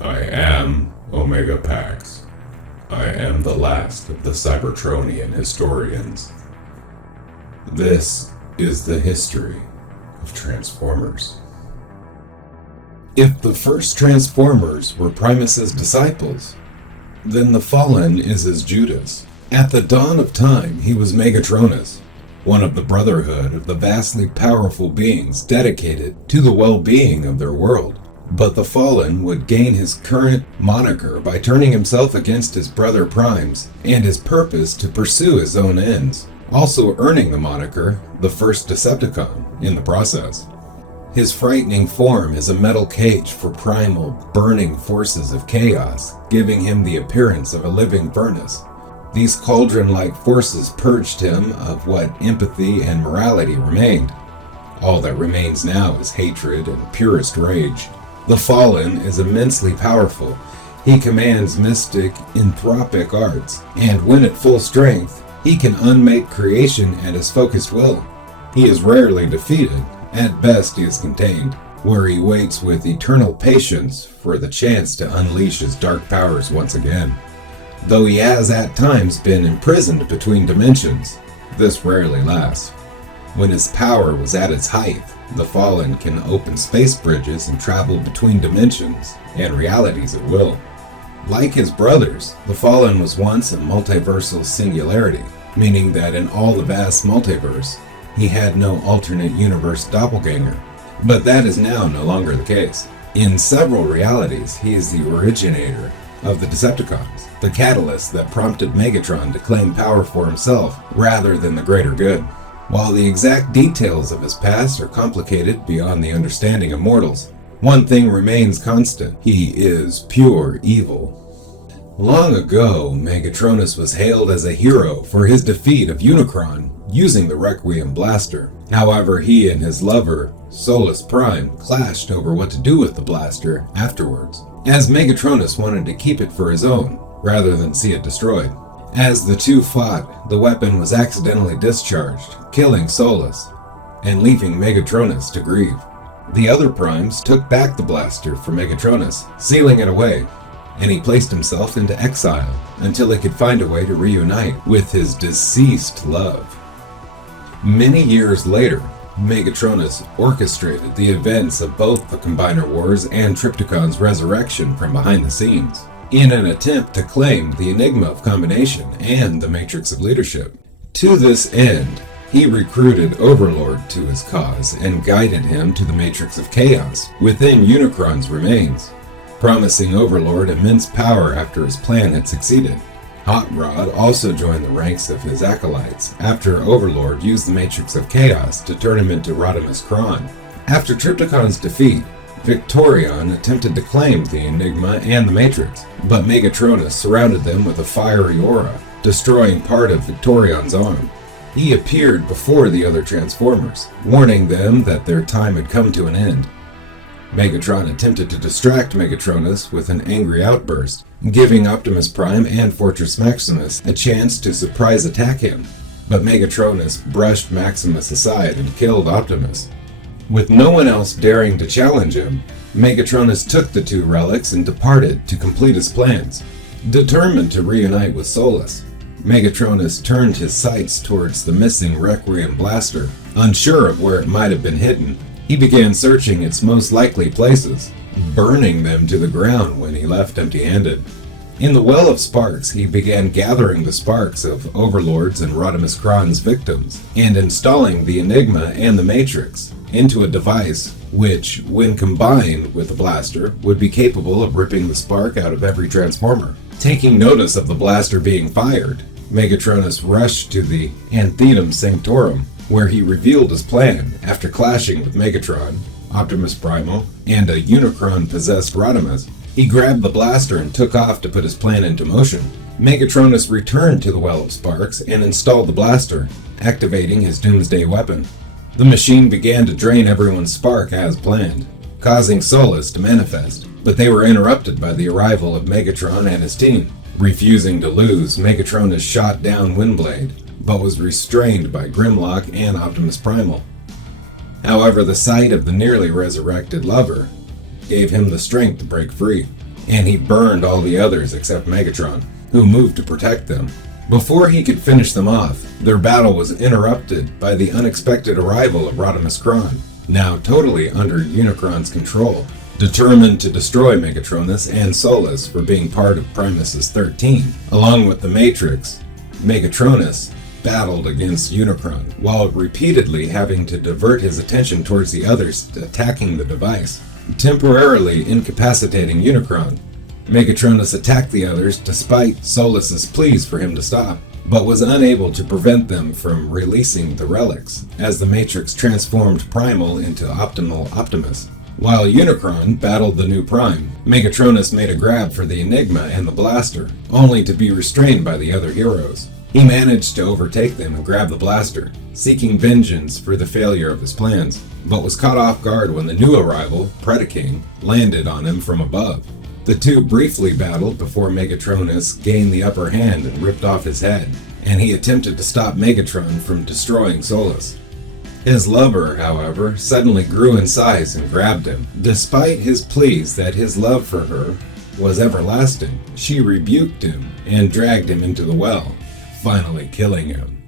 I am Omega Pax. I am the last of the Cybertronian historians. This is the history of Transformers. If the first Transformers were Primus's disciples, then the Fallen is his Judas. At the dawn of time, he was Megatronus, one of the Brotherhood of the vastly powerful beings dedicated to the well-being of their world. But the Fallen would gain his current moniker by turning himself against his brother Primes and his purpose to pursue his own ends, also earning the moniker the first Decepticon in the process. His frightening form is a metal cage for primal, burning forces of chaos, giving him the appearance of a living furnace. These cauldron-like forces purged him of what empathy and morality remained. All that remains now is hatred and purest rage. The Fallen is immensely powerful. He commands mystic, anthropic arts, and when at full strength, he can unmake creation at his focused will. He is rarely defeated. At best, he is contained, where he waits with eternal patience for the chance to unleash his dark powers once again. Though he has at times been imprisoned between dimensions, this rarely lasts. When his power was at its height, the Fallen can open space bridges and travel between dimensions and realities at will. Like his brothers, the Fallen was once a multiversal singularity, meaning that in all the vast multiverse, he had no alternate universe doppelganger. But that is now no longer the case. In several realities, he is the originator of the Decepticons, the catalyst that prompted Megatron to claim power for himself rather than the greater good. While the exact details of his past are complicated beyond the understanding of mortals, one thing remains constant: he is pure evil. Long ago, Megatronus was hailed as a hero for his defeat of Unicron using the Requiem blaster. However, he and his lover, Solus Prime, clashed over what to do with the blaster afterwards, as Megatronus wanted to keep it for his own, rather than see it destroyed. As the two fought, the weapon was accidentally discharged, killing Solus, and leaving Megatronus to grieve. The other Primes took back the blaster for Megatronus, sealing it away, and he placed himself into exile until he could find a way to reunite with his deceased love. Many years later, Megatronus orchestrated the events of both the Combiner Wars and Trypticon's resurrection from behind the scenes, in an attempt to claim the Enigma of Combination and the Matrix of Leadership. To this end, he recruited Overlord to his cause and guided him to the Matrix of Chaos within Unicron's remains, promising Overlord immense power after his plan had succeeded. Hot Rod also joined the ranks of his acolytes after Overlord used the Matrix of Chaos to turn him into Rodimus Kron. After Trypticon's defeat, Victorion attempted to claim the Enigma and the Matrix, but Megatronus surrounded them with a fiery aura, destroying part of Victorion's arm. He appeared before the other Transformers, warning them that their time had come to an end. Megatron attempted to distract Megatronus with an angry outburst, giving Optimus Prime and Fortress Maximus a chance to surprise attack him, but Megatronus brushed Maximus aside and killed Optimus. With no one else daring to challenge him, Megatronus took the two relics and departed to complete his plans. Determined to reunite with Solus, Megatronus turned his sights towards the missing Requiem blaster. Unsure of where it might have been hidden, he began searching its most likely places, burning them to the ground when he left empty-handed. In the Well of Sparks, he began gathering the sparks of Overlord's and Rodimus Kron's victims, and installing the Enigma and the Matrix into a device which, when combined with the blaster, would be capable of ripping the spark out of every Transformer. Taking notice of the blaster being fired, Megatronus rushed to the Anthedum Sanctorum, where he revealed his plan after clashing with Megatron, Optimus Primal, and a Unicron-possessed Rodimus. He grabbed the blaster and took off to put his plan into motion. Megatronus returned to the Well of Sparks and installed the blaster, activating his Doomsday weapon. The machine began to drain everyone's spark as planned, causing Solus to manifest, but they were interrupted by the arrival of Megatron and his team. Refusing to lose, Megatronus shot down Windblade, but was restrained by Grimlock and Optimus Primal. However, the sight of the nearly resurrected lover gave him the strength to break free. and he burned all the others except Megatron, who moved to protect them. Before he could finish them off, their battle was interrupted by the unexpected arrival of Rodimus Kron, now totally under Unicron's control. Determined to destroy Megatronus and Solus for being part of Primus's 13, along with the Matrix, Megatronus battled against Unicron, while repeatedly having to divert his attention towards the others attacking the device, temporarily incapacitating Unicron. Megatronus attacked the others despite Solus's pleas for him to stop, but was unable to prevent them from releasing the relics, as the Matrix transformed Primal into Optimal Optimus. While Unicron battled the new Prime, Megatronus made a grab for the Enigma and the blaster, only to be restrained by the other heroes. He managed to overtake them and grab the blaster, seeking vengeance for the failure of his plans, but was caught off guard when the new arrival, Predaking, landed on him from above. The two briefly battled before Megatronus gained the upper hand and ripped off his head, and he attempted to stop Megatron from destroying Solus. His lover, however, suddenly grew in size and grabbed him. Despite his pleas that his love for her was everlasting, she rebuked him and dragged him into the well, finally killing him.